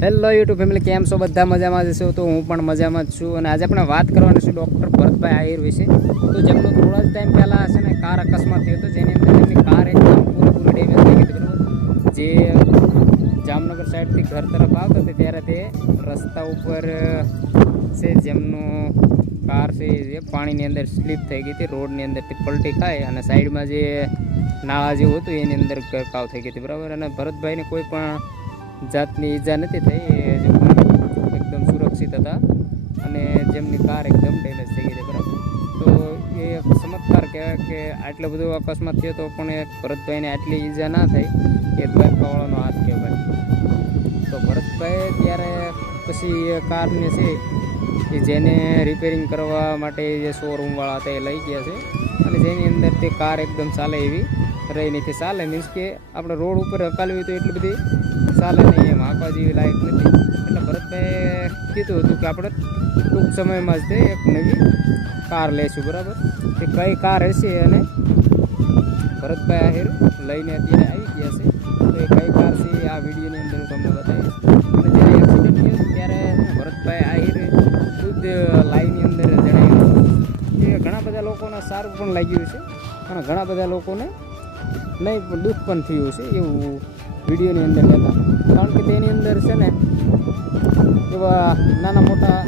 Hello YouTube family, કેમ છો? બધા મજામાં જશો? તો હું પણ મજામાં જ છું. અને આજે આપણે વાત કરવાની છે ડૉક્ટર ભરતભાઈ આહિર વિશે. તો જેમનો થોડા જ ટાઈમ પહેલાં છે ને કાર અકસ્માત થયો હતો, જેની અંદર એમની કાર એકદમ પૂરેપૂરી ડેમેજ થઈ ગઈ હતી, બરાબર. જે જામનગર સાઈડથી ઘર તરફ આવતા હતા ત્યારે તે રસ્તા ઉપર છે જેમનું કાર છે જે પાણીની અંદર સ્લીપ થઈ ગઈ હતી, રોડની અંદરથી પલટી ખાય અને સાઈડમાં જે નાળા જેવું હતું એની અંદર ગરકાવ થઈ ગઈ હતી, બરાબર. અને ભરતભાઈને કોઈ પણ જાતની ઈજા નથી થઈ, એકદમ સુરક્ષિત હતા અને જેમની કાર એકદમ ડેમેજ થઈ ગઈ હતી, બરાબર. તો એ એક ચમત્કાર કહેવાય કે આટલો બધો અકસ્માત થયો તો પણ એક ભરતભાઈને આટલી ઈજા ના થઈ, એ દ્વારકાવાળાનો હાથ કહેવાય. તો ભરતભાઈ ત્યારે પછી એ કારને છે કે જેને રિપેરિંગ કરવા માટે જે શોરૂમવાળા હતા એ લઈ ગયા છે અને જેની અંદર તે કાર એકદમ ચાલે એવી રહી નથી. ચાલે મીન્સ કે આપણે રોડ ઉપર હકાલવી તો એટલી બધી ચાલે નહીં, એમ હાંકવા જેવી લાયક નથી. એટલે ભરતભાઈએ કીધું હતું કે આપણે ટૂંક સમયમાં જ તે એક નવી કાર લઈશું, બરાબર. તે કઈ કાર હશે અને ભરતભાઈ આહિર લઈને અત્યારે આવી ગયા છે. તો એ કઈ કાર છે આ વિડીયોની અંદર હું તમને બતાવીશ. અને જ્યારે એક્સિડન્ટ થયો ત્યારે ભરતભાઈ આહિર ખુદ લાઈવની અંદર જણાવ્યું કે ઘણા બધા લોકોને સારું પણ લાગ્યું છે અને ઘણા બધા લોકોને નહીં પણ દુઃખ પણ થયું છે, એવું વિડીયોની અંદર કહેતા. કારણ કે તેની અંદર છે ને એવા નાના મોટા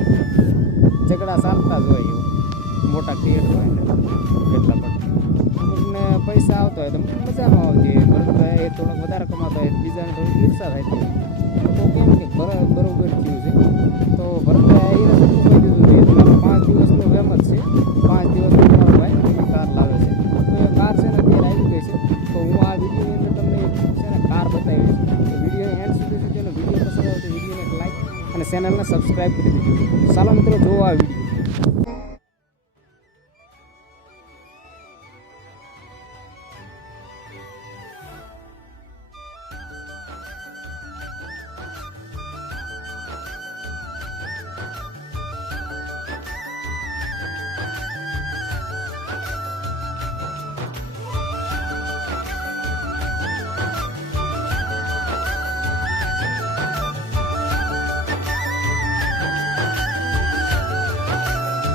ઝઘડા ચાલતા જ હોય, એવું મોટા થિયેટર હોય ને એટલા પણ અમુકને પૈસા આવતો હોય તો મજામાં આવતી હોય, ભરતભાઈ એ થોડોક વધારે કમાતો હોય, બીજાને થોડીક ઈર્ષા થાય તો કેમ કે બરોબર થયું છે. તો ભરતભાઈ એ કહી દીધું કે તમારો 5 દિવસનો ફેમસ છે, 5 દિવસનો તમારો ભાઈ એની કાર લાવે છે. તો એ કાર છે ને અત્યારે આવી ગઈ છે. તો હું આ વિડીયોની અંદર તમને છે ને કાર બતાવીશ. તો વિડીયો એન્ડ સુધી જોજો. વિડીયો પસંદ આવે તો વિડીયોને લાઈક અને ચેનલને સબસ્ક્રાઈબ કરી દીધું. ચાલો મિત્રો, જોવો આ વિડીયો.